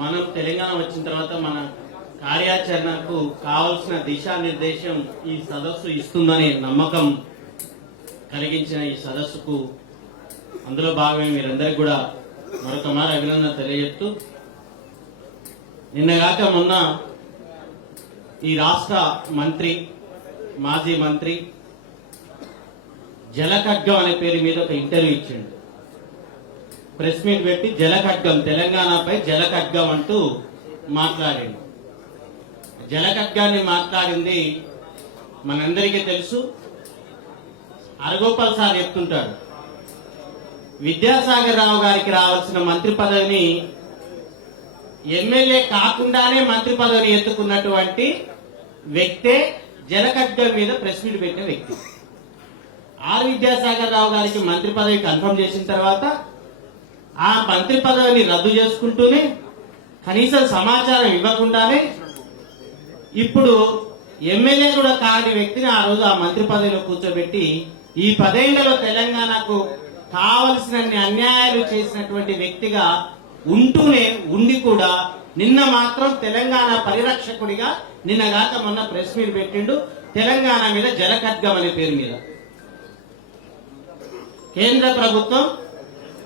మనం తెలంగాణ వచ్చిన తర్వాత మన కార్యాచరణకు కావాల్సిన దిశానిర్దేశం ఈ సదస్సు ఇస్తుందనే నమ్మకం కలిగించిన ఈ సదస్సుకు అందులో భాగమే మీరందరికీ కూడా మరొక మారు అభినందన తెలియజేస్తూ, నిన్నగాక మొన్న ఈ రాష్ట్ర మంత్రి, మాజీ మంత్రి జలఖడ్గం అనే పేరు మీద ఒక ఇంటర్వ్యూ ఇచ్చిండు. ప్రెస్ మీట్ పెట్టి జలఖడ్గం, తెలంగాణపై జలఖడ్గం అంటూ మాట్లాడిండు. జలఖడ్గాన్ని మాట్లాడింది మనందరికీ తెలుసు. అరగోపాల్ సార్ చెప్తుంటాడు, విద్యాసాగర్ రావు గారికి రావాల్సిన మంత్రి పదవిని ఎమ్మెల్యే కాకుండానే మంత్రి పదవిని ఎత్తుకున్నటువంటి వ్యక్తే జలఖడ్గం మీద ప్రెస్ మీట్ పెట్టిన వ్యక్తి. ఆర్ విద్యాసాగర్ రావు గారికి మంత్రి పదవి కన్ఫర్మ్ చేసిన తర్వాత ఆ మంత్రి పదవిని రద్దు చేసుకుంటూనే, కనీసం సమాచారం ఇవ్వకుండానే ఇప్పుడు ఎమ్మెల్యే కూడా కాని వ్యక్తిని ఆ రోజు ఆ మంత్రి పదవిలో కూర్చోబెట్టి ఈ 10 ఏళ్లలో తెలంగాణకు కావలసినన్ని అన్యాయాలు చేసినటువంటి వ్యక్తిగా ఉండి కూడా నిన్న మాత్రం తెలంగాణ పరిరక్షకుడిగా నిన్నగాక మొన్న ప్రెస్ మీట్ పెట్టిండు. తెలంగాణ మీద జలఖడ్గం అనే పేరు మీద కేంద్ర ప్రభుత్వం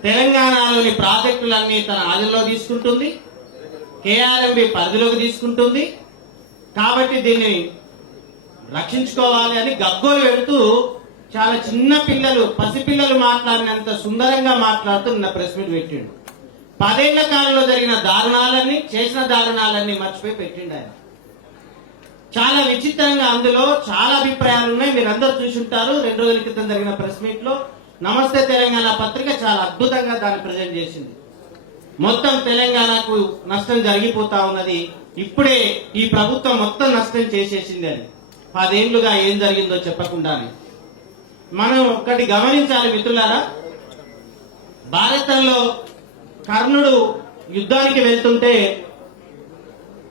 తెలంగాణలోని ప్రాజెక్టులన్నీ తన ఆధీనంలో తీసుకుంటుంది, కేఆర్ఎంబి పరిధిలోకి తీసుకుంటుంది. కాబట్టి దీన్ని రక్షించుకోవాలి అని గగ్గోలు పెడుతూ చాలా చిన్న పిల్లలు, పసిపిల్లలు మాట్లాడినంత సుందరంగా మాట్లాడుతూ నిన్న ప్రెస్ మీట్ పెట్టిండు. 10 ఏళ్ల కాలంలో జరిగిన దారుణాలన్నీ, చేసిన దారుణాలన్నీ మర్చిపోయి పెట్టిండు ఆయన. చాలా విచిత్రంగా అందులో చాలా అభిప్రాయాలు ఉన్నాయి. మీరు అందరూ చూసుంటారు. 2 రోజుల క్రితం జరిగిన ప్రెస్ మీట్ లో నమస్తే తెలంగాణ పత్రిక చాలా అద్భుతంగా దాన్ని ప్రజెంట్ చేసింది. మొత్తం తెలంగాణకు నష్టం జరిగిపోతా ఉన్నది, ఇప్పుడే ఈ ప్రభుత్వం మొత్తం నష్టం చేసేసింది అని. 10 ఏళ్లుగా ఏం జరిగిందో చెప్పకుండానే మనం ఒక్కటి గమనించాలి మిత్రులారా. భారతంలో కర్ణుడు యుద్ధానికి వెళ్తుంటే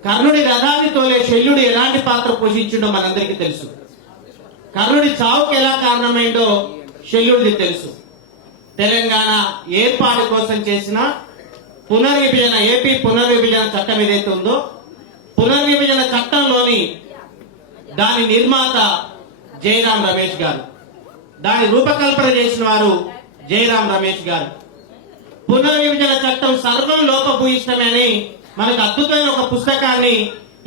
కర్ణుడి రథాన్ని తోలే శల్యుడు ఎలాంటి పాత్ర పోషించిండో మనందరికీ తెలుసు. కర్ణుడి చావుకు ఎలా కారణమైందో శల్యుడిది తెలుసు. తెలంగాణ ఏర్పాటు కోసం చేసిన పునర్విభజన, ఏపీ పునర్విభజన చట్టం ఏదైతే ఉందో, పునర్విభజన చట్టంలోని దాని నిర్మాత జయరాం రమేష్ గారు, దాని రూపకల్పన చేసిన వారు జయరాం రమేష్ గారు. పునర్విభజన చట్టం సర్వం లోపభూయిష్టమే అని మనకు అద్భుతమైన ఒక పుస్తకాన్ని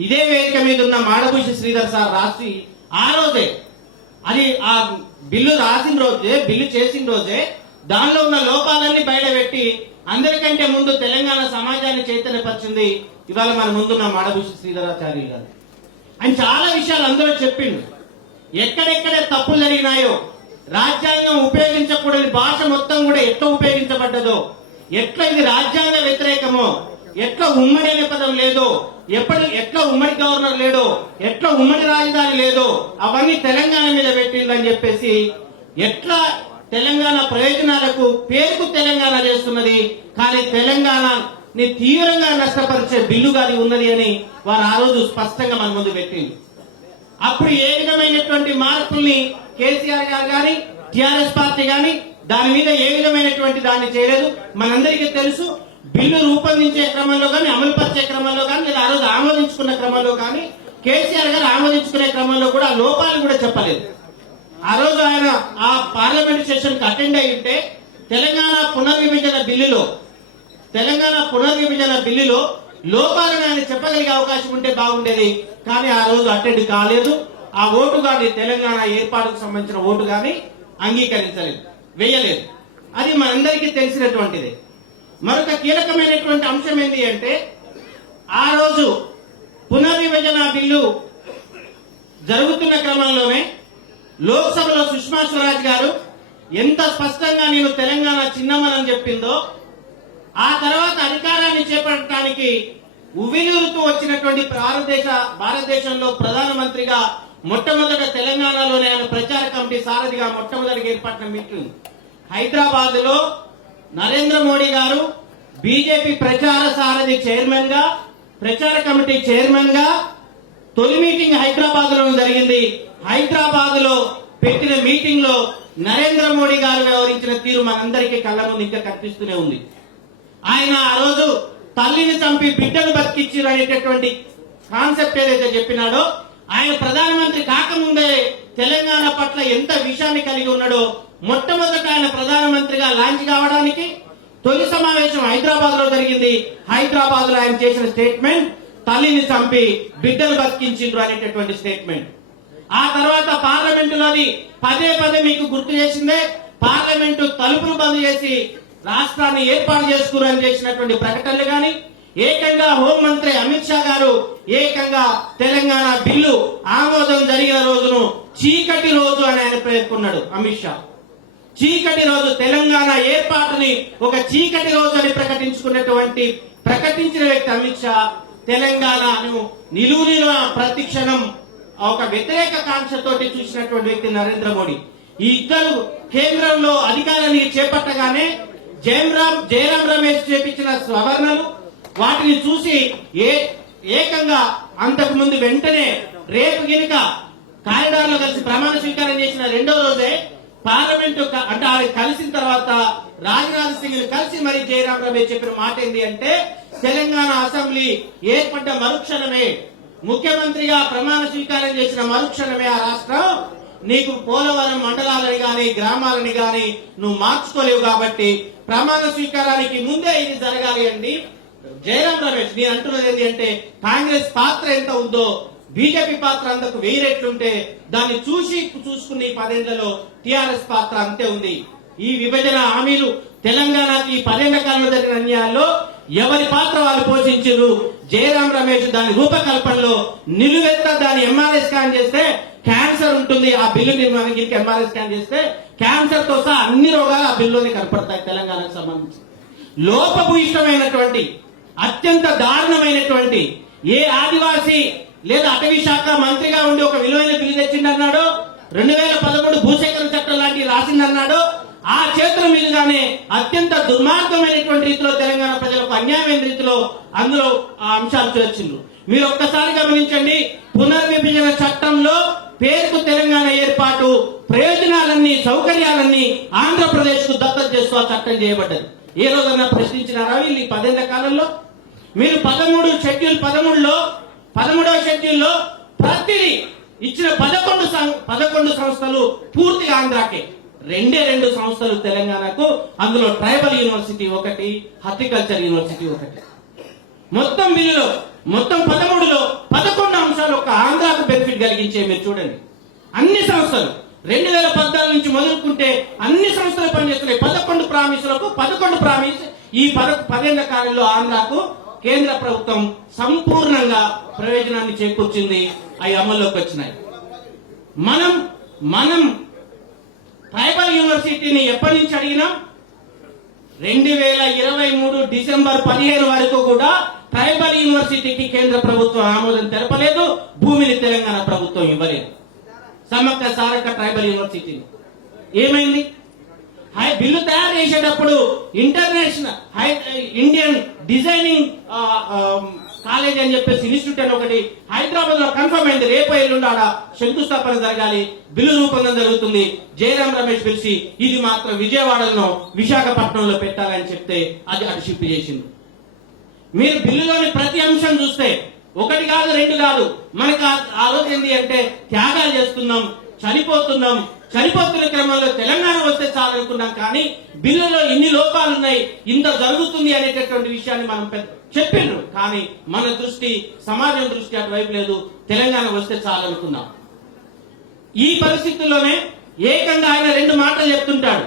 ఇదే వేదిక మీద ఉన్న మాడభూషి శ్రీధర్ సార్ రాసి ఆ రోజే, అది ఆ బిల్లు రాసిన రోజే, బిల్లు చేసిన రోజే దానిలో ఉన్న లోపాలన్నీ బయటపెట్టి అందరికంటే ముందు తెలంగాణ సమాజాన్ని చైతన్యపరిచింది ఇవాళ మన ముందున్న మాడభూషి శ్రీధరాచార్య గారు. ఆయన చాలా విషయాలు అందరూ చెప్పిండు. ఎక్కడెక్కడ తప్పులు జరిగినాయో, రాజ్యాంగం ఉపయోగించకూడని భాష మొత్తం కూడా ఎట్లా ఉపయోగించబడ్డదో, ఎట్లా ఇది రాజ్యాంగ వ్యతిరేకమో, ఎట్లా ఉమ్మడి అనే పదం లేదో, ఎట్లా ఉమ్మడి గవర్నర్ లేడో, ఎట్లా ఉమ్మడి రాజధాని లేదో అవన్నీ తెలంగాణ మీద పెట్టిందని చెప్పేసి, ఎట్లా తెలంగాణ ప్రయోజనాలకు పేరుకు తెలంగాణ చేస్తున్నది కానీ తెలంగాణని తీవ్రంగా నష్టపరిచే బిల్లుగా అది ఉన్నది అని వారు ఆ రోజు స్పష్టంగా మన ముందు పెట్టింది. అప్పుడు ఏ విధమైనటువంటి మార్పుల్ని కేసీఆర్ గారు కానీ టిఆర్ఎస్ పార్టీ కానీ దాని మీద ఏ విధమైనటువంటి దాన్ని చేయలేదు. మనందరికీ తెలుసు. బిల్లు రూపొందించే క్రమంలో కానీ, అమలుపరిచే క్రమంలో కానీ, లేదా ఆ రోజు ఆమోదించుకున్న క్రమంలో కానీ, కేసీఆర్ గారు ఆమోదించుకునే క్రమంలో కూడా లోపాలు కూడా చెప్పలేదు. ఆ రోజు ఆయన ఆ పార్లమెంట్ సెషన్ కు అటెండ్ అయి ఉంటే తెలంగాణ పునర్విభజన బిల్లులో లోపాలను ఆయన చెప్పగలిగే అవకాశం ఉంటే బాగుండేది. కానీ ఆ రోజు అటెండ్ కాలేదు. ఆ ఓటు కానీ, తెలంగాణ ఏర్పాటుకు సంబంధించిన ఓటు కానీ అంగీకరించలేదు, వేయలేదు. అది మనందరికీ తెలిసినటువంటిది. మరొక కీలకమైనటువంటి అంశం ఏంటి అంటే, ఆ రోజు పునర్విభజన బిల్లు జరుగుతున్న క్రమంలోనే లోక్సభలో సుష్మా స్వరాజ్ గారు ఎంత స్పష్టంగా నేను తెలంగాణ చిన్నమని చెప్పిందో, ఆ తర్వాత అధికారాన్ని చేపట్టడానికి ఉవ్విలూరుతూ వచ్చినటువంటి భారతదేశంలో ప్రధానమంత్రిగా మొట్టమొదట తెలంగాణలోనే ఆయన ప్రచార కమిటీ సారథిగా మొట్టమొదటిగా ఏర్పడిన మీటింగ్ హైదరాబాద్ లో నరేంద్ర మోడీ గారు బీజేపీ ప్రచార సారథి చైర్మన్ గా, ప్రచార కమిటీ చైర్మన్ గా తొలి మీటింగ్ హైదరాబాద్ లో జరిగింది. హైదరాబాద్ లో పెట్టిన మీటింగ్ లో నరేంద్ర మోడీ గారు వ్యవహరించిన తీరు మనందరికీ కళ్ళ ముందు ఇంకా కనిపిస్తూనే ఉంది. ఆయన ఆ రోజు తల్లిని చంపి బిడ్డను బతికించారు అనేటటువంటి కాన్సెప్ట్ ఏదైతే చెప్పినాడో, ఆయన ప్రధానమంత్రి కాకముందే తెలంగాణ పట్ల ఎంత విషయాన్ని కలిగి ఉన్నాడో, మొట్టమొదట ఆయన ప్రధానమంత్రిగా లాంచ్ కావడానికి తొలి సమావేశం హైదరాబాద్ లో జరిగింది. హైదరాబాద్ లో ఆయన చేసిన స్టేట్మెంట్ తల్లిని చంపి బిడ్డలు బతికించిండ్రు అనేటటువంటి స్టేట్మెంట్. ఆ తర్వాత పార్లమెంటులోని పదే పదే మీకు గుర్తు చేసిందే, పార్లమెంటు తలుపులు బంద్ చేసి రాష్ట్రాన్ని ఏర్పాటు చేసుకుని చేసినటువంటి ప్రకటనలు గాని, ఏకంగా హోంమంత్రి అమిత్ షా గారు ఏకంగా తెలంగాణ బిల్లు ఆమోదం జరిగిన రోజును చీకటి రోజు అని ఆయన పేర్కొన్నాడు. అమిత్ షా చీకటి రోజు, తెలంగాణ ఏర్పాటుని ఒక చీకటి రోజు అని ప్రకటించిన వ్యక్తి అమిత్ షా. తెలంగాణను నిలువునిలువ ప్రతిక్షణం ఒక వ్యతిరేక కాంక్షతోటి చూసినటువంటి వ్యక్తి నరేంద్ర మోడీ. ఈ ఇద్దరు కేంద్రంలో అధికారాన్ని చేపట్టగానే జయరాం రమేష్ చేపించిన సవరణలు వాటిని చూసి ఏకంగా అంతకు ముందు వెంటనే రేపు గినక కారిడార్ లో కలిసి ప్రమాణ స్వీకారం చేసిన రెండో రోజే పార్లమెంటు అంటే ఆయన కలిసిన తర్వాత రాజ్నాథ్ సింగ్ కలిసి మరి జయరాం రమేష్ చెప్పిన మాట ఏంటి అంటే, తెలంగాణ అసెంబ్లీ ఏర్పడ్డ మరుక్షణమే, ముఖ్యమంత్రిగా ప్రమాణ స్వీకారం చేసిన మరుక్షణమే ఆ రాష్ట్రం నీకు పోలవరం మండలాలని గాని గ్రామాలని గాని నువ్వు మార్చుకోలేవు, కాబట్టి ప్రమాణ స్వీకారానికి ముందే ఇది జరగాలి అండి. జయరాం రమేష్ నేను అంటున్నది ఏంటి అంటే, కాంగ్రెస్ పాత్ర ఎంత ఉందో బీజేపీ పాత్ర అంతకు 1000 రెట్లుంటే దాన్ని చూసుకుని 10 ఏళ్లలో టిఆర్ఎస్ పాత్ర అంతే ఉంది. ఈ విభజన హామీలు తెలంగాణకి 10 ఏళ్ల కాలంలో జరిగిన అన్యాయాల్లో ఎవరి పాత్ర వాళ్ళు పోషించారు. జయరాం రమేష్ దాని రూపకల్పనలో నిలువెత్త దాని ఎంఆర్ఐ స్కాన్ చేస్తే క్యాన్సర్ ఉంటుంది. ఆ బిల్లు నిర్మాణానికి ఎంఆర్ఐ స్కాన్ చేస్తే క్యాన్సర్ తో సహా అన్ని రోగాలు ఆ బిల్లులోనే కనపడతాయి. తెలంగాణకు సంబంధించి లోపభూయిష్టమైనటువంటి అత్యంత దారుణమైనటువంటి ఏ ఆదివాసీ లేదా అటవీ శాఖ మంత్రిగా ఉండి ఒక విలువైన బిల్లు తెచ్చిందన్నాడో, 2013 భూసేకరణ చట్టం లాంటి రాసిందన్నాడో, ఆ చేతుల మీదుగానే అత్యంత దుర్మార్గమైనటువంటి రీతిలో తెలంగాణ ప్రజలకు అన్యాయమైన రీతిలో అందులో ఆ అంశాలు చేర్చిండ్రు. మీరు ఒక్కసారి గమనించండి, పునర్విభజన చట్టంలో పేరుకు తెలంగాణ ఏర్పాటు ప్రయోజనాలన్నీ సౌకర్యాలన్నీ ఆంధ్రప్రదేశ్ కు దత్తత చేస్తూ ఆ చట్టం చేయబడ్డది. ఏ రోజన్నా ప్రశ్నించినారా వీళ్ళు ఈ 10 ఏళ్ల కాలంలో? మీరు 13వ షెడ్యూల్లో ప్రతిదీ ఇచ్చిన 11 సంస్థలు పూర్తిగా ఆంధ్రాకే, 2 సంస్థలు తెలంగాణకు. అందులో ట్రైబల్ యూనివర్సిటీ ఒకటి, హార్టికల్చర్ యూనివర్సిటీ ఒకటి. మొత్తం బిల్లులో మొత్తం 13లో 11 అంశాలు ఒక ఆంధ్రాకు బెనిఫిట్ కలిగించే. మీరు చూడండి, అన్ని సంస్థలు 2014 నుంచి మొదలుకుంటే అన్ని సంస్థలు పనిచేస్తున్నాయి. 11 ప్రామిసులకు 11 ప్రామిస్ ఈ 10 ఏళ్ల కాలంలో ఆంధ్రాకు కేంద్ర ప్రభుత్వం సంపూర్ణంగా ప్రయోజనాన్ని చేకూర్చింది. అవి అమల్లోకి వచ్చినాయి. మనం ట్రైబల్ యూనివర్సిటీని ఎప్పటి నుంచి అడిగినాం? 2023 డిసెంబర్ 15 వరకు కూడా ట్రైబల్ యూనివర్సిటీకి కేంద్ర ప్రభుత్వం ఆమోదం తెలపలేదు, భూమిని తెలంగాణ ప్రభుత్వం ఇవ్వలేదు. సమగ్ర సారక ట్రైబల్ యూనివర్సిటీ ఏమైంది? బిల్లు తయారు చేసేటప్పుడు ఇంటర్నేషనల్ ఇండియన్ డిజైనింగ్ కాలేజ్ అని చెప్పేసి ఇన్స్టిట్యూట్ అని ఒకటి హైదరాబాద్ లో కన్ఫర్మ్ అయింది. రేపు ఎల్లుండాడ శంకుస్థాపన జరగాలి, బిల్లు రూపొందం జరుగుతుంది. జయరాం రమేష్ పిలిచి ఇది మాత్రం విజయవాడలో విశాఖపట్నంలో పెట్టాలని చెప్తే అది అటు షిఫ్ట్ చేసింది. మీరు బిల్లులోని ప్రతి అంశం చూస్తే 1 కాదు 2 కాదు, మనకు ఆలోచన ఏంటి అంటే త్యాగాలు చేస్తున్నాం, చనిపోతున్న క్రమంలో తెలంగాణ వస్తే చాలనుకున్నాం. కానీ బిల్లులో ఇన్ని లోపాలు ఉన్నాయి, ఇంత జరుగుతుంది అనేటటువంటి విషయాన్ని మనం చెప్పిండ్రు. కానీ మన దృష్టి, సమాజం దృష్టి అటువైపు లేదు. తెలంగాణ వస్తే చాలనుకున్నాం. ఈ పరిస్థితుల్లోనే ఏకంగా ఆయన 2 మాటలు చెప్తుంటాడు.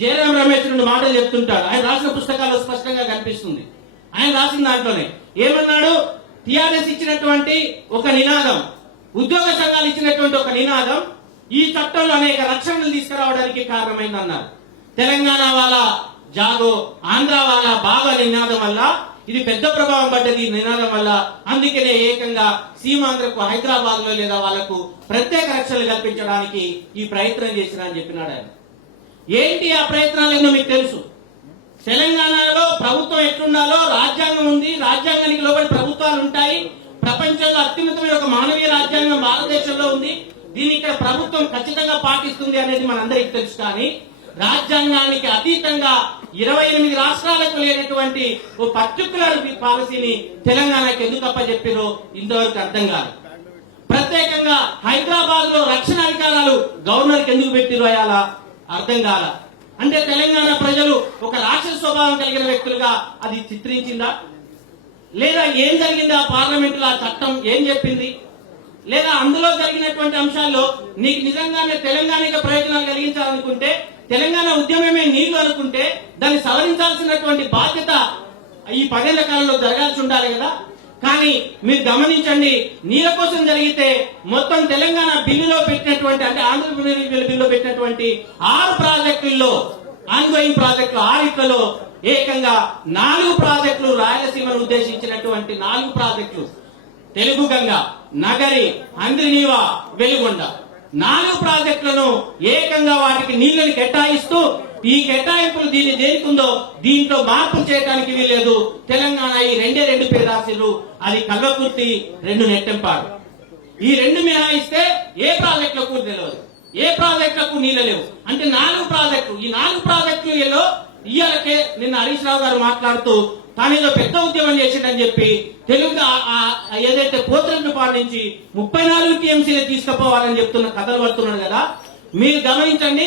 జయరాం రమేష్ 2 మాటలు చెప్తుంటాడు. ఆయన రాసిన పుస్తకాల్లో స్పష్టంగా కనిపిస్తుంది. ఆయన రాసిన దాంట్లోనే ఏమన్నాడు? టిఆర్ఎస్ ఇచ్చినటువంటి ఒక నినాదం, ఉద్యోగ సంఘాలు ఇచ్చినటువంటి ఒక నినాదం ఈ చట్టంలో అనేక రక్షణలు తీసుకురావడానికి కారణమైందన్నారు. తెలంగాణ వాళ్ళ జాగో, ఆంధ్ర వాళ్ళ బాగా నినాదం వల్ల ఇది పెద్ద ప్రభావం పడ్డది. నినాదం వల్ల అందుకనే ఏకంగా సీమాంధ్రకు హైదరాబాద్ లో లేదా వాళ్లకు ప్రత్యేక రక్షణలు కల్పించడానికి ఈ ప్రయత్నం చేసిన అని చెప్పినాడు ఆయన. ఏంటి ఆ ప్రయత్నాలు ఏమో మీకు తెలుసు. తెలంగాణలో ప్రభుత్వం ఎట్లుండాలో రాజ్యాంగం ఉంది, రాజ్యాంగానికి లోబడి ప్రభుత్వాలు ఉంటాయి. ప్రపంచంలో అత్యున్నతమైన ఒక మానవీయ రాజ్యాంగం భారతదేశంలో ఉంది. దీన్ని ఇక్కడ ప్రభుత్వం ఖచ్చితంగా పాటిస్తుంది అనేది మనందరికీ తెలుసు. కానీ రాజ్యాంగానికి అతీతంగా 28 రాష్ట్రాలకు లేనటువంటి ఓ పర్టికులర్ పాలసీని తెలంగాణకి ఎందుకు అప్పచెప్పారో ఇంతవరకు అర్థం కాదు. ప్రత్యేకంగా హైదరాబాద్ లో రక్షణ అధికారాలు గవర్నర్కి ఎందుకు పెట్టిరో అలా అర్థం కాల. అంటే తెలంగాణ ప్రజలు ఒక రాక్షస స్వభావం కలిగిన వ్యక్తులుగా అది చిత్రించిందా, లేదా ఏం జరిగింది ఆ పార్లమెంటులో, ఆ చట్టం ఏం చెప్పింది, లేదా అందులో జరిగినటువంటి అంశాల్లో నీకు నిజంగానే తెలంగాణకి ప్రయోజనాలు కలిగించాలనుకుంటే, తెలంగాణ ఉద్యమమే నీళ్లు అనుకుంటే దాన్ని సవరించాల్సినటువంటి బాధ్యత ఈ 10 ఏళ్ల కాలంలో జరగాల్సి ఉండాలి కదా. కానీ మీరు గమనించండి, నీళ్ళ కోసం జరిగితే మొత్తం తెలంగాణ బిల్లులో పెట్టినటువంటి, అంటే ఆంధ్రప్రదేశ్ బిల్లులో పెట్టినటువంటి 6 ప్రాజెక్టుల్లో, ఆన్గోయింగ్ ప్రాజెక్టులు 6 ఏకంగా 4 ప్రాజెక్టులు, రాయలసీమను ఉద్దేశించినటువంటి 4 ప్రాజెక్టులు, తెలుగు గంగ, నగరి, హంద్రినీవా, వెలుగొండ 4 ప్రాజెక్టులను ఏకంగా వాటికి నీళ్లను కేటాయిస్తూ, ఈ కేటాయింపులు దీన్ని దేనికుందో దీంట్లో మార్పు చేయడానికి వీల్లేదు. తెలంగాణ ఈ 2 పేరు రాసిర్రు, అది కల్వకుర్తి, 2 నెట్టెంపాడు. ఈ 2 మినహాయిస్తే ఏ ప్రాజెక్టులకు తెలియదు, ఏ ప్రాజెక్టులకు నీళ్ళు లేవు. అంటే 4 ప్రాజెక్టులు, ఈ 4 ప్రాజెక్టులలో ఇయ్యాలకే నిన్న హరీష్ రావు గారు మాట్లాడుతూ తానేదో పెద్ద ఉద్యమం చేసిండని చెప్పి తెలుగు ఏదైతే పోతరెడ్డిపాడు నుంచి 34 టీఎంసీలు తీసుకుపోవాలని చెప్తున్న కథలు పడుతున్నాడు కదా. మీరు గమనించండి,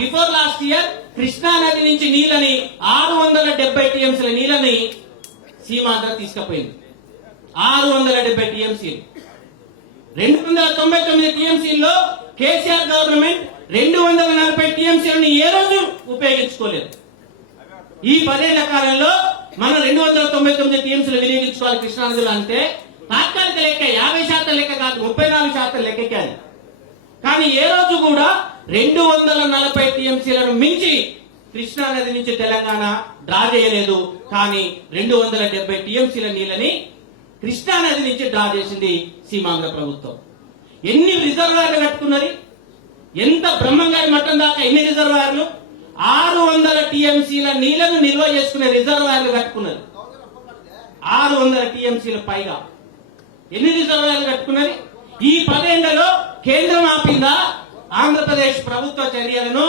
బిఫోర్ లాస్ట్ ఇయర్ కృష్ణా నది నుంచి నీళ్ళని 670 టీఎంసీల నీళ్ళని సీమాంధ్ర తీసుకుపోయింది. 670 టీఎంసీలు. 299 టీఎంసీల్లో కేసీఆర్ గవర్నమెంట్ 240 టీఎంసీలను ఏ రోజు ఉపయోగించుకోలేదు. ఈ 10 ఏళ్ల కాలంలో మనం 299 టీఎంసీలు వినియోగించుకోవాలి కృష్ణా నదిలో. అంటే తాత్కాలిక లెక్క 50% లెక్క కాదు, 34% లెక్కకి అది. కానీ ఏ రోజు కూడా 240 టీఎంసీలను మించి కృష్ణా నది నుంచి తెలంగాణ డ్రా చేయలేదు. కానీ 270 టీఎంసీల నీళ్ళని కృష్ణా నది నుంచి డ్రా చేసింది సీమాంధ్ర ప్రభుత్వం. ఎన్ని రిజర్వాయర్లు కట్టుకున్నది, ఎంత బ్రహ్మంగారి మట్టం దాకా ఎన్ని రిజర్వాయర్లు, 600 టీఎంసీల నీళ్లను నిల్వ చేసుకునే రిజర్వాయర్లు కట్టుకున్నది. 600 టీఎంసీల పైగా ఎన్ని రిజర్వాయర్లు కట్టుకున్నది. ఈ 10 ఏళ్లలో కేంద్రం ఆపిందా ఆంధ్రప్రదేశ్ ప్రభుత్వ చర్యలను,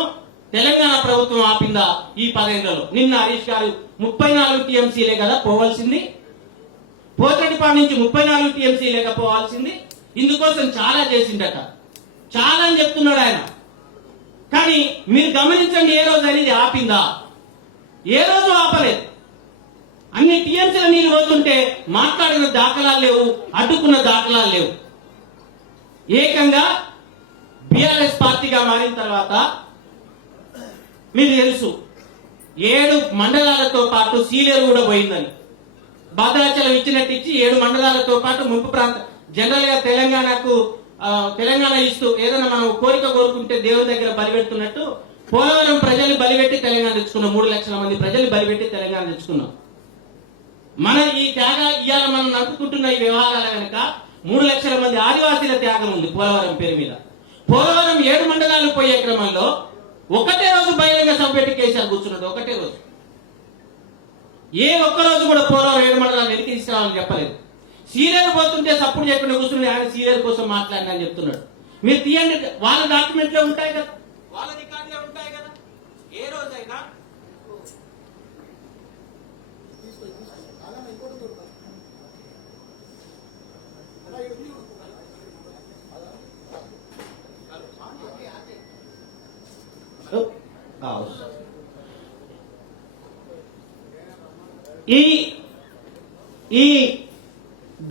తెలంగాణ ప్రభుత్వం ఆపిందా ఈ 10 ఏళ్లలో? నిన్న హరీష్ గారు 34 టీఎంసీలే కదా పోవాల్సింది, పోతరెడ్డిపాడు నుంచి 34 టీఎంసీ లేకపోవాల్సింది. ఇందుకోసం చాలా చేసిందట, చాలా అని చెప్తున్నాడు ఆయన. కానీ మీరు గమనించండి, ఏ రోజు అనేది ఆపిందా? ఏ రోజు ఆపలేదు. అన్ని టీఎంసీల నీళ్ళు పోతుంటే మాట్లాడిన దాఖలాలు లేవు, అడ్డుకున్న దాఖలాలు లేవు. ఏకంగా బిఆర్ఎస్ పార్టీగా మారిన తర్వాత మీకు తెలుసు 7 మండలాలతో పాటు సీలేరు కూడా పోయిందని. భద్రాచలం ఇచ్చినట్టు ఇచ్చి 7 మండలాలతో పాటు ముంపు ప్రాంతం, జనరల్ గా తెలంగాణ ఇస్తూ ఏదైనా మనం కోరిక కోరుకుంటే దేవుని దగ్గర బలిపెడుతున్నట్టు పోలవరం ప్రజలు బలిపెట్టి తెలంగాణ తెచ్చుకున్నాం. 3 లక్షల మంది ప్రజలు బలిపెట్టి తెలంగాణ తెచ్చుకున్నాం. మన ఈ త్యాగ ఇవాళ మనం నడుపుకుంటున్న ఈ వ్యవహారాల కనుక 3 లక్షల మంది ఆదివాసీల త్యాగం ఉంది పోలవరం పేరు మీద. పోలవరం 7 మండలాలు పోయే క్రమంలో ఒకటే రోజు బహిరంగ సభ పెట్టి కేసీఆర్ కూర్చున్నాడు. ఒకటే రోజు, ఏ ఒక్క రోజు కూడా పోలవరం 7 మండలాలు వెనక్కి తీసుకురావాలని చెప్పలేదు. సీరియల్ పోతుంటే సప్పుడు చెప్పిన కూర్చుని ఆయన సీరియల్ కోసం మాట్లాడినని చెప్తున్నాడు. మీరు తీయండి, వాళ్ళ డాక్యుమెంట్లో ఉంటాయి కదా, వాళ్ళ రికార్డులో ఉంటాయి కదా. ఏ రోజైనా ఈ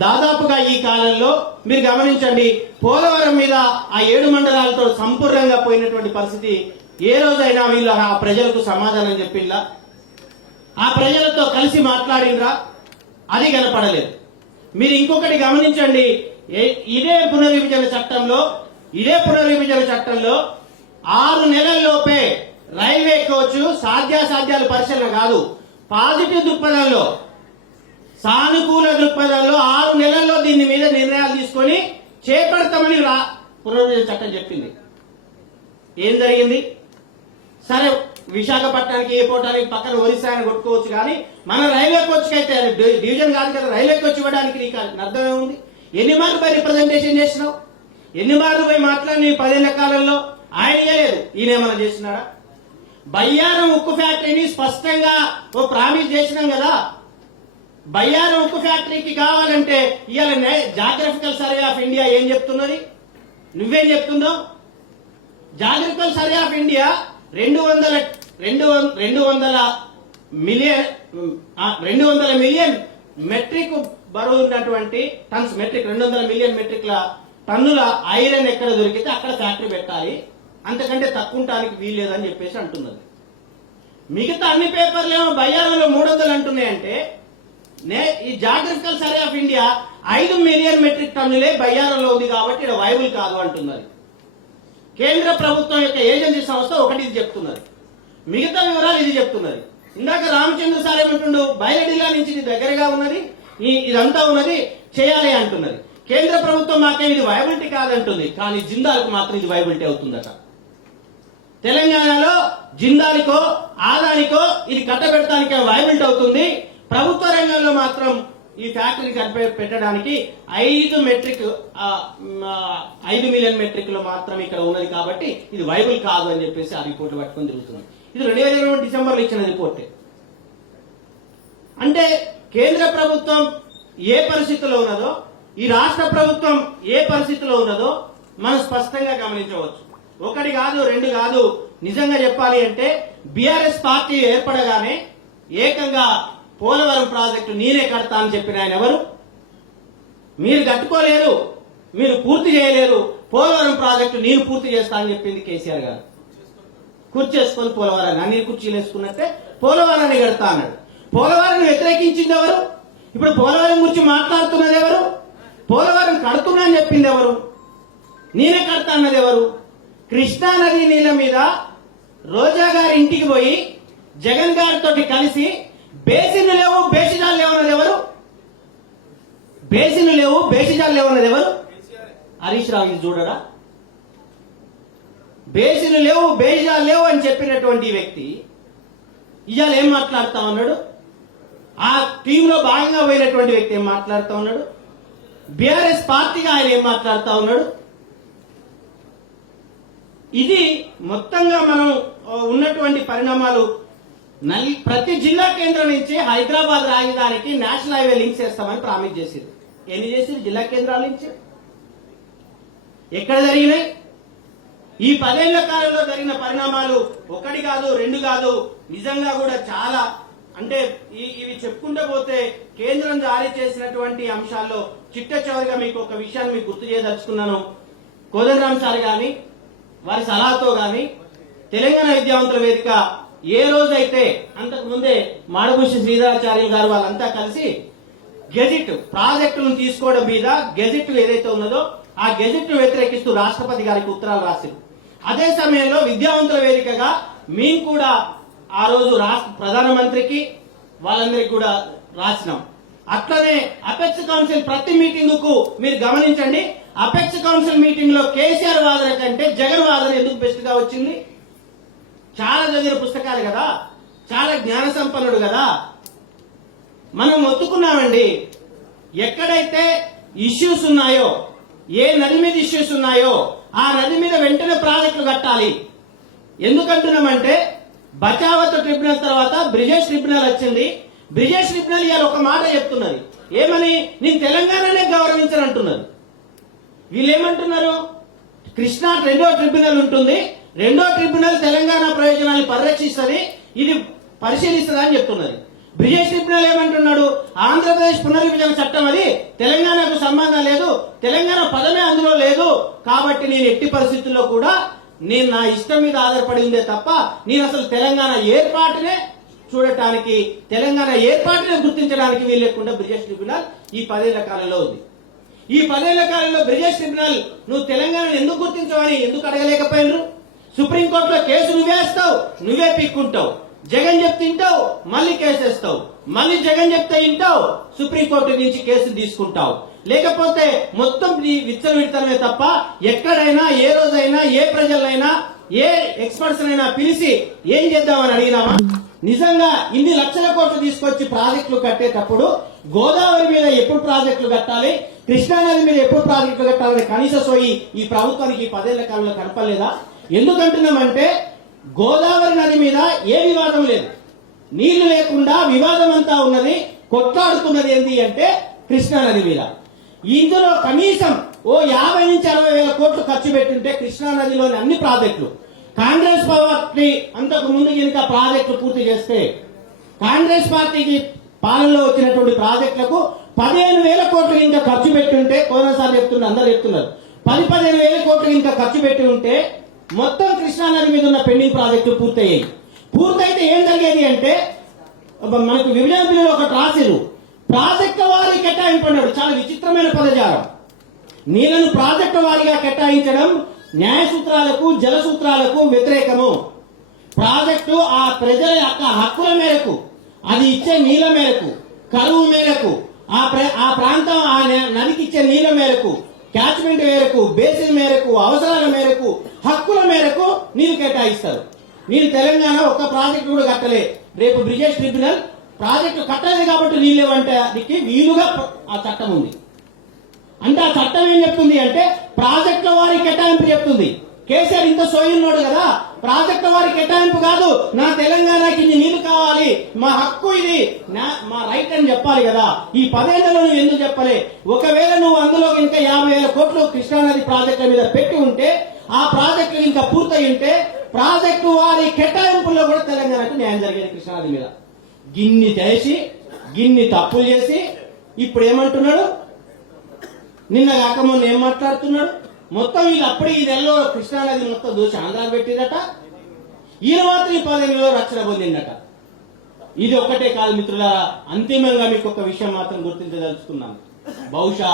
దాదాపుగా ఈ కాలంలో మీరు గమనించండి, పోలవరం మీద ఆ 7 మండలాలతో సంపూర్ణంగా పోయినటువంటి పరిస్థితి. ఏ రోజైనా వీళ్ళు ఆ ప్రజలకు సమాధానం చెప్పిందా? ఆ ప్రజలతో కలిసి మాట్లాడిండ్రా? అది కనపడలేదు. మీరు ఇంకొకటి గమనించండి, ఇదే పునర్విభజన చట్టంలో 6 నెలల్లోపే రైల్వే కోచ్ సాధ్యాసాధ్యాలు పరిశీలన కాదు, పాజిటివ్ దృక్పథంలో, సానుకూల దృక్పథంలో 6 నెలల్లో దీని మీద నిర్ణయాలు తీసుకొని చేపడతామని పునర్విభజన చట్టం చెప్పింది. ఏం జరిగింది? సరే, విశాఖపట్నానికి ఎయిర్పోర్టానికి పక్కన ఒరిస్సా అని కొట్టుకోవచ్చు, కానీ మన రైల్వే కోచ్కి అయితే డివిజన్ కాదు కదా, రైల్వే కోచ్ ఇవ్వడానికి నీకు అర్థం ఏముంది? ఎన్ని మార్లు పోయి రిప్రజెంటేషన్ చేసినావు? ఎన్ని మార్లు పోయి మాట్లాడి 10 ఏళ్ల కాలంలో? ఆయన చేయలేదు, ఈయనేమన్నా చేస్తున్నాడా? బయ్యారం ఉక్కు ఫ్యాక్టరీని స్పష్టంగా ఓ ప్రామిస్ చేసినాం కదా. బయ్యారం ఉక్కు ఫ్యాక్టరీకి కావాలంటే ఇవాళ జాగ్రఫికల్ సర్వే ఆఫ్ ఇండియా ఏం చెప్తున్నది? నువ్వేం చెప్తున్నావు? Geographical survey of India 200 million metric బరువు ఉన్నటువంటి టన్స్, మెట్రిక్ 200 మిలియన్ మెట్రిక్ల టన్నుల ఐరన్ ఎక్కడ దొరికితే అక్కడ ఫ్యాక్టరీ పెట్టాలి, అంతకంటే తక్కువ ఉండడానికి వీల్లేదని చెప్పేసి అంటున్నది. మిగతా అన్ని పేపర్లు ఏమో బయ్యారంలో 300 అంటున్నాయంటే ఈ geographical survey of India 5 million metric టన్నులే బయ్యారంలో ఉంది కాబట్టి ఇక్కడ వైబుల్ కాదు అంటున్నది. కేంద్ర ప్రభుత్వం యొక్క ఏజెన్సీ సంస్థ ఒకటి ఇది చెప్తున్నది, మిగతా వివరాలు ఇది చెప్తున్నది. ఇందాక రామచంద్ర సార్ ఏమంటుండు, బయలుడిలా నుంచి ఇది దగ్గరగా ఉన్నది, ఇదంతా ఉన్నది చేయాలి అంటున్నది. కేంద్ర ప్రభుత్వం మాకేం ఇది వైబిలిటీ కాదంటుంది, కానీ జిందాల్కు మాత్రం ఇది వైబిలిటీ అవుతుందట. తెలంగాణలో జిందాల్కో ఆదానికో ఇది కట్టబెట్టడానికి వైబిలిటీ అవుతుంది, ప్రభుత్వ రంగంలో మాత్రం ఈ ఫ్యాక్టరీ పెట్టడానికి 5 మిలియన్ మెట్రిక్లు మాత్రం ఇక్కడ ఉన్నది కాబట్టి ఇది వైబుల్ కాదు అని చెప్పేసి ఆ రిపోర్ట్ పట్టుకొని తిరుగుతుంది. ఇది 2020 డిసెంబర్లో ఇచ్చిన రిపోర్టే. అంటే కేంద్ర ప్రభుత్వం ఏ పరిస్థితిలో ఉన్నదో, ఈ రాష్ట్ర ప్రభుత్వం ఏ పరిస్థితిలో ఉన్నదో మనం స్పష్టంగా గమనించవచ్చు. ఒకటి కాదు, రెండు కాదు. నిజంగా చెప్పాలి అంటే బీఆర్ఎస్ పార్టీ ఏర్పడగానే ఏకంగా పోలవరం ప్రాజెక్టు నేనే కడతా అని చెప్పిన ఆయన ఎవరు? మీరు కట్టుకోలేరు, మీరు పూర్తి చేయలేరు, పోలవరం ప్రాజెక్టు నేను పూర్తి చేస్తా అని చెప్పింది కేసీఆర్ గారు. కూర్చేసుకొని పోలవరాన్ని అన్ని కుర్చీలు వేసుకున్నట్టే పోలవరాన్ని కడతా అన్నాడు. పోలవరాన్ని వ్యతిరేకించింది ఎవరు? ఇప్పుడు పోలవరం గురించి మాట్లాడుతున్నది ఎవరు? పోలవరం కడుతున్నా అని చెప్పింది ఎవరు? నేనే కడతా అన్నది ఎవరు? కృష్ణా నది నీళ్ళ మీద రోజా గారి ఇంటికి పోయి జగన్ గారితో కలిసి బేసిన్లు లేవు బేసిజాలు లేవన్నది ఎవరు? బేసిన్లు లేవు బేసిజాలు లేవన్నది ఎవరు? హరీష్ రావు ఇది చూడరా? బేసిన్లు లేవు బేసిజాలు లేవు అని చెప్పినటువంటి వ్యక్తి ఇవాళ ఏం మాట్లాడుతా ఉన్నాడు? ఆ టీంలో భాగంగా పోయినటువంటి వ్యక్తి ఏం మాట్లాడుతా ఉన్నాడు? బీఆర్ఎస్ పార్టీగా ఆయన ఏం మాట్లాడుతా ఉన్నాడు? ఇది మొత్తంగా మనం ఉన్నటువంటి పరిణామాలు. ప్రతి జిల్లా కేంద్రం నుంచి హైదరాబాద్ రాజధానికి నేషనల్ హైవే లింక్ చేస్తామని ప్రామిస్ చేసింది. ఎన్ని చేసింది? జిల్లా కేంద్రాల నుంచి ఎక్కడ జరిగినాయి? ఈ 10 ఏళ్ల కాలంలో జరిగిన పరిణామాలు ఒకటి కాదు, రెండు కాదు, నిజంగా కూడా చాలా. అంటే ఇవి చెప్పుకుంటూ పోతే కేంద్రం జారీ చేసినటువంటి అంశాల్లో చిట్ట చివరిగా మీకు ఒక విషయాన్ని మీకు గుర్తు చేయదలుచుకున్నాను. కోదండరాం సార్ గాని వారి సలహాతో గాని తెలంగాణ విద్యావంతుల వేదిక ఏ రోజైతే అంతకు ముందే మాడభూషి శ్రీధరాచార్యులు గారు వాళ్ళంతా కలిసి గెజిట్ ప్రాజెక్టులను తీసుకోవడం మీద గెజిట్ ఏదైతే ఉన్నదో ఆ గెజిట్ ను వ్యతిరేకిస్తూ రాష్ట్రపతి గారికి ఉత్తరాలు రాశారు. అదే సమయంలో విద్యావంతుల వేదికగా మేము కూడా ఆ రోజు రాష్ట్ర ప్రధానమంత్రికి వాళ్ళందరికీ కూడా రాసినాం. అట్లనే అపెక్స్ కౌన్సిల్ ప్రతి మీటింగ్ కు మీరు గమనించండి, అపెక్స్ కౌన్సిల్ మీటింగ్ లో కేసీఆర్ వాదన కంటే జగన్ వాదన ఎందుకు బెస్ట్ గా వచ్చింది? చాలా చదివిన పుస్తకాలు కదా, చాలా జ్ఞాన సంపన్నుడు కదా. మనం ఒత్తుకున్నామండి, ఎక్కడైతే ఇష్యూస్ ఉన్నాయో, ఏ నది మీద ఇష్యూస్ ఉన్నాయో ఆ నది మీద వెంటనే ప్రాజెక్టులు కట్టాలి. ఎందుకంటున్నామంటే బచావత్ ట్రిబ్యునల్ తర్వాత బ్రిజేష్ ట్రిబ్యునల్ వచ్చింది. బ్రిజేష్ ట్రిబ్యునల్ ఇవాళ ఒక మాట చెప్తున్నది, ఏమని? నేను తెలంగాణనే గౌరవించనంటున్నది. వీళ్ళు ఏమంటున్నారు? కృష్ణా 2వ ట్రిబ్యునల్ ఉంటుంది, 2వ ట్రిబ్యునల్ తెలంగాణ ప్రయోజనాన్ని పరిరక్షిస్తుంది, ఇది పరిశీలిస్తుంది అని చెప్తున్నది. బ్రిజేష్ ట్రిబ్యునల్ ఏమంటున్నాడు? ఆంధ్రప్రదేశ్ పునర్విభజన చట్టం అది తెలంగాణకు సంబంధం లేదు, తెలంగాణ పదమే అందులో లేదు, కాబట్టి నేను ఎట్టి పరిస్థితుల్లో కూడా నేను నా ఇష్టం మీద ఆధారపడి ఉందే తప్ప నేను అసలు తెలంగాణ ఏర్పాటునే చూడటానికి, తెలంగాణ ఏర్పాటునే గుర్తించడానికి వీల్లేకుండా బ్రిజేష్ ట్రిబ్యునల్ ఈ 10 ఏళ్ల కాలంలో ఉంది. ఈ 10 ఏళ్ల కాలంలో బ్రిజేష్ ట్రిబ్యునల్ నువ్వు తెలంగాణను ఎందుకు గుర్తించవని ఎందుకు అడగలేకపోయినరు? సుప్రీంకోర్టులో కేసు నువ్వే వేస్తావు, నువ్వే పిక్కుంటావు, జగన్ చెప్తే వింటావు, మళ్ళీ కేసేస్తావు, మళ్ళీ జగన్ చెప్తే వింటావు, సుప్రీంకోర్టు నుంచి కేసు తీసుకుంటావు. లేకపోతే మొత్తం విచ్చలవిడతనమే తప్ప ఎక్కడైనా ఏ రోజైనా ఏ ప్రజలైనా ఏ ఎక్స్పర్ట్స్ అయినా పిలిచి ఏం చేద్దామని అడిగినామా? నిజంగా ఇన్ని లక్షల కోట్లు తీసుకొచ్చి ప్రాజెక్టులు కట్టేటప్పుడు గోదావరి మీద ఎప్పుడు ప్రాజెక్టులు కట్టాలి, కృష్ణానది మీద ఎప్పుడు ప్రాజెక్టులు కట్టాలని కనీస సోయి ఈ ప్రభుత్వానికి 10 ఏళ్ల కాలంలో కనపలేదా? ఎందుకంటున్నామంటే గోదావరి నది మీద ఏ వివాదం లేదు, నీళ్లు లేకుండా వివాదం అంతా ఉన్నది, కొట్లాడుతున్నది ఏంటి అంటే కృష్ణా నది మీద. ఇందులో కనీసం ఓ 50 నుంచి 60 వేల కోట్లు ఖర్చు పెట్టుంటే కృష్ణా నదిలోని అన్ని ప్రాజెక్టులు కాంగ్రెస్ పార్టీ అంతకు ముందు ఇంకా ప్రాజెక్టులు పూర్తి చేస్తే, కాంగ్రెస్ పార్టీకి పాలనలో వచ్చినటువంటి ప్రాజెక్టులకు 15,000 కోట్లు ఇంకా ఖర్చు పెట్టి ఉంటే, కోనసారి చెప్తున్నారు, అందరు చెప్తున్నారు, 10,000 కోట్లు ఇంకా ఖర్చు పెట్టి ఉంటే మొత్తం కృష్ణా నది మీద ఉన్న పెండింగ్ ప్రాజెక్టులు పూర్తయ్యాయి. పూర్తయితే ఏం జరిగేది అంటే మనకు విభజన బిల్లులో ఒకటి రాసిరు, ప్రాజెక్టు వారి కేటాయింపు అన్నాడు. చాలా విచిత్రమైన పదజాలం. నీళ్లను ప్రాజెక్టు వారిగా కేటాయించడం న్యాయ సూత్రాలకు జల సూత్రాలకు వ్యతిరేకము. ప్రాజెక్టు ఆ ప్రజల యొక్క హక్కుల మేరకు, అది ఇచ్చే నీళ్ల మేరకు, కరువు మేరకు, ఆ ప్రాంతం ఆ నదికి ఇచ్చే నీళ్ల మేరకు, క్యాచ్మెంట్ మేరకు, బేసిన్ మేరకు, అవసరాల మేరకు, హక్కుల మేరకు నీళ్లు కేటాయిస్తారు. మీరు తెలంగాణ ఒక్క ప్రాజెక్టు కూడా కట్టలే. రేపు బ్రిజేష్ ట్రిబ్యునల్ ప్రాజెక్టు కట్టలేదు కాబట్టి నీళ్ళు ఇవ్వంటే అది వీలుగా ఆ చట్టం ఉంది. అంటే ఆ చట్టం ఏం చెప్తుంది అంటే ప్రాజెక్టుల వారి కేటాయింపు చెప్తుంది. కేసీఆర్ ఇంత సోయున్నాడు కదా, ప్రాజెక్టుల వారి కేటాయింపు కాదు, నా తెలంగాణకి ఇన్ని నీళ్లు కావాలి, మా హక్కు ఇది, మా రైట్ అని చెప్పాలి కదా. ఈ 10 ఏళ్లలో నువ్వు ఎందుకు చెప్పలే? ఒకవేళ నువ్వు అందులో ఇంకా 50,000 కోట్లు కృష్ణానది ప్రాజెక్టుల మీద పెట్టి ఉంటే, ఆ ప్రాజెక్టులు ఇంకా పూర్తయి ఉంటే ప్రాజెక్టు వారి కేటాయింపుల్లో కూడా తెలంగాణకు న్యాయం జరిగేది. కృష్ణానది మీద గిన్ని చేసి గిన్ని తప్పులు చేసి ఇప్పుడు ఏమంటున్నాడు? నిన్న కాక మొన్న ఏం మాట్లాడుతున్నాడు? మొత్తం వీళ్ళు అప్పుడే ఈ నెలలో కృష్ణానది మొత్తం దోషి ఆంధ్రాలు పెట్టిందట, ఈయన మాత్రం ఈ 10 నెలలో రక్షణ పొందిందట. ఇది ఒక్కటే కాదు మిత్రులారా, అంతిమంగా మీకు ఒక విషయం మాత్రం గుర్తించదలుచుకున్నాను. బహుశా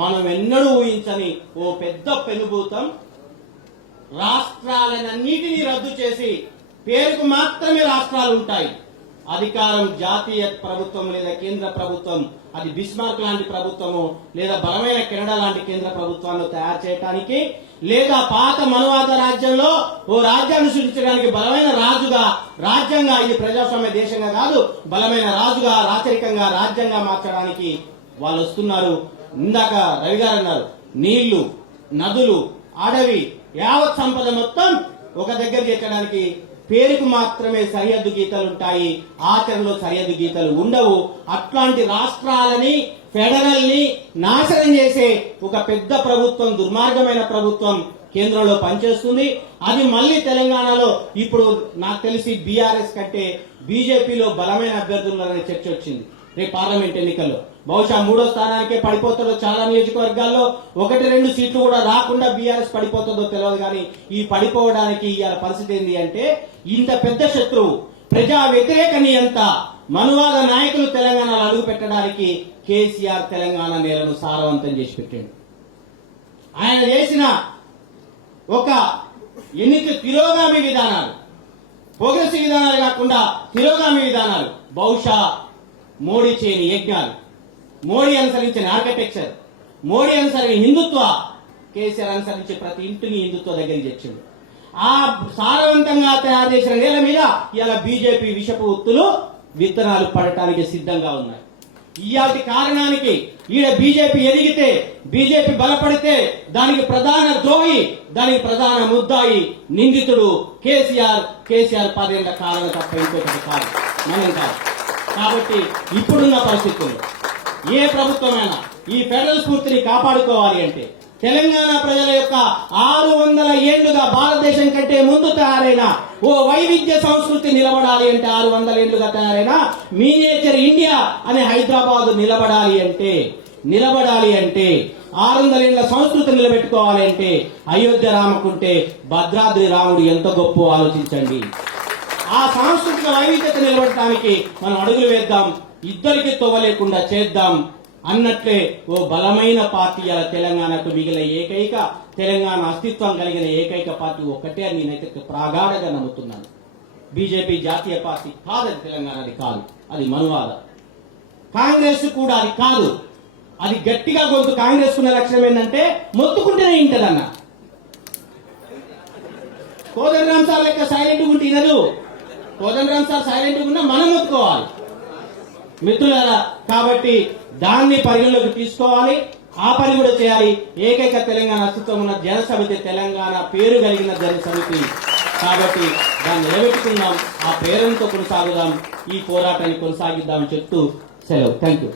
మనం ఎన్నడూ ఊహించని ఓ పెద్ద పెనుభూతం, రాష్ట్రాలన్నిటినీ రద్దు చేసి పేరుకు మాత్రమే రాష్ట్రాలు ఉంటాయి. అధికారం జాతీయ ప్రభుత్వం లేదా కేంద్ర ప్రభుత్వం, అది బిస్మార్క్ లాంటి ప్రభుత్వము లేదా బలమైన కెనడా లాంటి కేంద్ర ప్రభుత్వాలను తయారు చేయడానికి, లేదా పాత మనువాద రాజ్యంలో ఓ రాజ్యాన్ని సృష్టించడానికి బలమైన రాజుగా, రాజ్యంగా, ఇది ప్రజాస్వామ్య దేశంగా కాదు, బలమైన రాజుగా, రాచరికంగా, రాజ్యంగా మార్చడానికి వాళ్ళు వస్తున్నారు. ఇందాక రవి గారు అన్నారు, నీళ్లు, నదులు, అడవి, యావత్ సంపద మొత్తం ఒక దగ్గర చేర్చడానికి పేరుకు మాత్రమే సరిహద్దు గీతలు ఉంటాయి, ఆచరణలో సరిహద్దు గీతలు ఉండవు. అట్లాంటి రాష్ట్రాలని, ఫెడరల్ ని నాశనం చేసే ఒక పెద్ద ప్రభుత్వం, దుర్మార్గమైన ప్రభుత్వం కేంద్రంలో పనిచేస్తుంది. అది మళ్ళీ తెలంగాణలో ఇప్పుడు నాకు తెలిసి బీఆర్ఎస్ కంటే బీజేపీలో బలమైన అభ్యర్థులనే చర్చ వచ్చింది. రేపు పార్లమెంట్ ఎన్నికల్లో బహుశా 3వ స్థానానికే పడిపోతుందో, చాలా నియోజకవర్గాల్లో 1-2 సీట్లు కూడా రాకుండా బీఆర్ఎస్ పడిపోతుందో తెలియదు. కానీ ఈ పడిపోవడానికి ఇవాళ పరిస్థితి ఏంటి అంటే, ఇంత పెద్ద శత్రువు, ప్రజా వ్యతిరేక నియంత, మనువాద నాయకులు తెలంగాణలో అడుగు పెట్టడానికి కేసీఆర్ తెలంగాణ నేలను సారవంతం చేసి పెట్టాడు. ఆయన చేసిన ఒక ఎన్నిక తిరోగామి విధానాలు, ప్రోగ్రెసివ్ విధానాలు కాకుండా తిరోగామి విధానాలు, బహుశా మోడీ చేయని యజ్ఞాలు, మోడీ అనుసరించిన ఆర్కిటెక్చర్, మోడీ అనుసరించిన హిందుత్వ, కేసీఆర్ అనుసరించే ప్రతి ఇంటిని హిందుత్వ దగ్గరికి తెచ్చింది. ఆ సారవంతంగా తయారు చేసిన నేల మీద ఇలా బీజేపీ విషపు ఉత్తులు, విత్తనాలు పడటానికి సిద్ధంగా ఉన్నాయి. ఇయాటి కారణానికి ఈడ బీజేపీ ఎదిగితే, బీజేపీ బలపడితే దానికి ప్రధాన ద్రోహి, దానికి ప్రధాన ముద్దాయి, నిందితుడు కేసీఆర్. కేసీఆర్ 10 ఏళ్ల కాలం తప్ప ఇంకొకటి కాదు, మనం కాదు. కాబట్టి ఇప్పుడున్న పరిస్థితుల్లో ఏ ప్రభుత్వమైనా ఈ ఫెడరల్ స్ఫూర్తిని కాపాడుకోవాలి అంటే, తెలంగాణ ప్రజల యొక్క 600 ఏళ్లుగా భారతదేశం కంటే ముందు తయారైన ఓ వైవిధ్య సంస్కృతి నిలబడాలి అంటే, 600 ఏళ్లుగా తయారైన మినియేచర్ ఇండియా అనే హైదరాబాద్ నిలబడాలి అంటే 600 ఏళ్ల సంస్కృతి నిలబెట్టుకోవాలి అంటే, అయోధ్య రామకుంటే భద్రాద్రి రాముడు ఎంత గొప్ప ఆలోచించండి. ఆ సాంస్కృతిక వైవిధ్యత నిలబడటానికి మనం అడుగులు వేద్దాం, ఇద్దరికి తోవలేకుండా చేద్దాం అన్నట్లే ఓ బలమైన పార్టీ తెలంగాణకు మిగిలిన ఏకైక, తెలంగాణ అస్తిత్వం కలిగిన ఏకైక పార్టీ ఒక్కటే అని నేనైతే ప్రాగాఢంగా నమ్ముతున్నాను. బీజేపీ జాతీయ పార్టీ కాదది, తెలంగాణది కాదు, అది మనువాద. కాంగ్రెస్ కూడా అది కాదు, అది గట్టిగా గొంతు. కాంగ్రెస్ ఉన్న లక్షణం ఏంటంటే మొత్తుకుంటేనే ఇంటదన్న. కోదండరామ్ సార్ లెక్క సైలెంట్గా ఉంటే వినదు. కోదండరామ్ సార్ సైలెంట్గా ఉన్నా మనం మొత్తుకోవాలి మిత్రులారా. కాబట్టి దాన్ని పరిగణలోకి తీసుకోవాలి, ఆ పని కూడా చేయాలి. ఏకైక తెలంగాణ అస్తిత్వం ఉన్న జన సమితి, తెలంగాణ పేరు కలిగిన జన సమితి కాబట్టి దాన్ని నిలబెట్టుకుందాం, ఆ ప్రేరణతో కొనసాగుదాం, ఈ పోరాటాన్ని కొనసాగిద్దామని చెప్తూ సెలవు. Thank you.